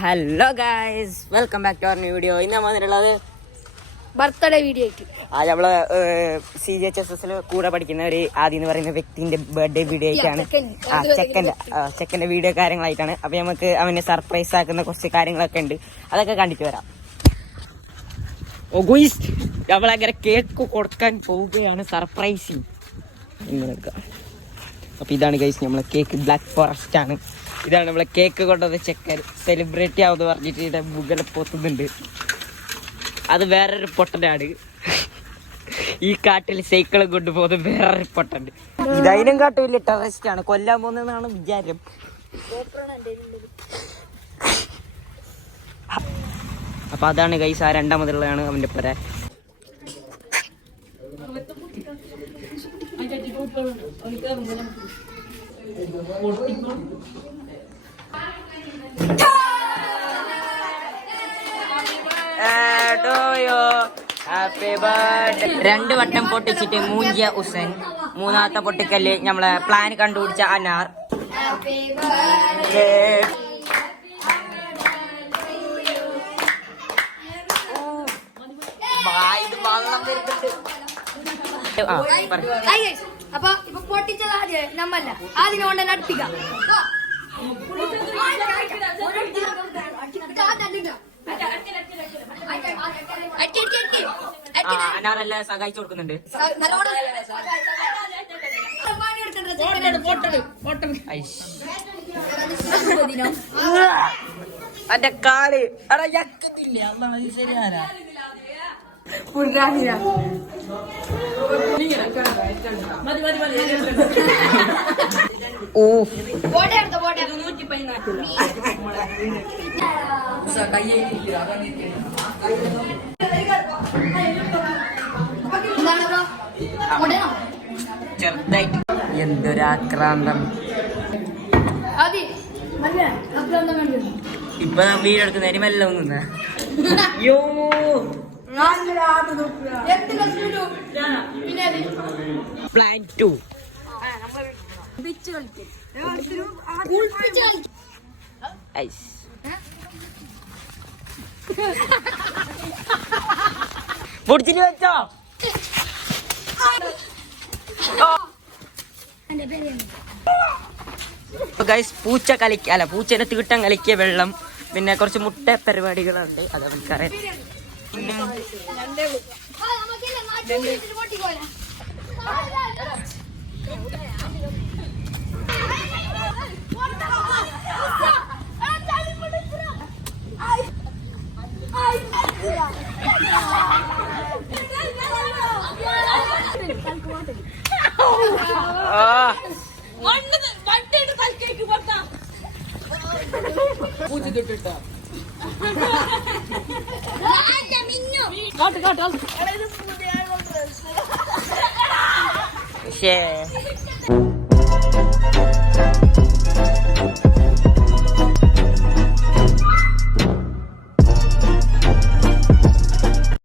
Hello guys, welcome back to our new video. ഇന്ന് വന്നിട്ടുള്ളത് birthday video ആയിട്ട്. നമ്മള് CGHSS കൂടെ പഠിക്കുന്ന ഒരു ആദ്യം എന്ന് പറയുന്ന വ്യക്തിന്റെ ബർത്ത്ഡേ വീഡിയോ ആയിട്ടാണ്. ചെക്കന്റെ വീഡിയോ കാര്യങ്ങളായിട്ടാണ്. അപ്പൊ നമുക്ക് അവനെ സർപ്രൈസ് ആക്കുന്ന കുറച്ച് കാര്യങ്ങളൊക്കെ ഉണ്ട്, അതൊക്കെ കണ്ടിട്ട് വരാം. നമ്മളങ്ങനെ കേക്ക് കൊടുക്കാൻ പോവുകയാണ്, സർപ്രൈസിങ്. അപ്പൊ ഇതാണ് ഗൈസ് നമ്മളെ കേക്ക്, ബ്ലാക്ക് ഫോറസ്റ്റ് ആണ്. ഇതാണ് നമ്മളെ കേക്ക് കൊണ്ടത് ചെക്കൻ സെലിബ്രിറ്റി ആവുമെന്ന് പറഞ്ഞിട്ട് ഇവിടെ മുകളിൽ പോത്തുന്നുണ്ട്. അത് വേറൊരു പൊട്ടനാണ്. ഈ കാട്ടിൽ സൈക്കിളും കൊണ്ടുപോകുന്നത് വേറൊരു പൊട്ടണ്ട്. ഇതതിനും കാട്ടും വലിയ ടെററിസ്റ്റ് ആണ്, കൊല്ലാൻ പോകുന്നതെന്നാണ് വിചാരം. അപ്പൊ അതാണ് ഗൈസ്, ആ രണ്ടാമതുള്ളതാണ് അവന്റെ പുര. രണ്ട് വട്ടം പൊട്ടിച്ചിട്ട് മൂഞ്ചിയ ഉസൈൻ, മൂന്നാമത്തെ പൊട്ടിക്കല് നമ്മളെ പ്ലാൻ കണ്ടുപിടിച്ച അനാർ. അപ്പൊ ഇപ്പൊ പൊട്ടിച്ചത് ആദ്യം നമ്മല്ല, ആദ്യം കൊണ്ട് തന്നെ അടുപ്പിക്കാം. അനാറെല്ലാം സഹായിച്ചു കൊടുക്കുന്നുണ്ട്. അന്റെ കാല് ശരിയാ. ചെറുതായിട്ട് എന്തൊരാക്രാന്തം. ഇപ്പൊ വീടെടുക്കുന്നതിന് മെല്ലെ ഒന്നുന്ന പ്ലാൻ 2 പൊടിച്ചിട്ട് വെച്ചോ. പൂച്ച കളിക്കല്ല, പൂച്ചേനെ തീട്ടം കളിക്കിയ വെള്ളം, പിന്നെ കുറച്ച് മുട്ട പരിപാടികളുണ്ട്, അത് അവൻക്കറിയാം.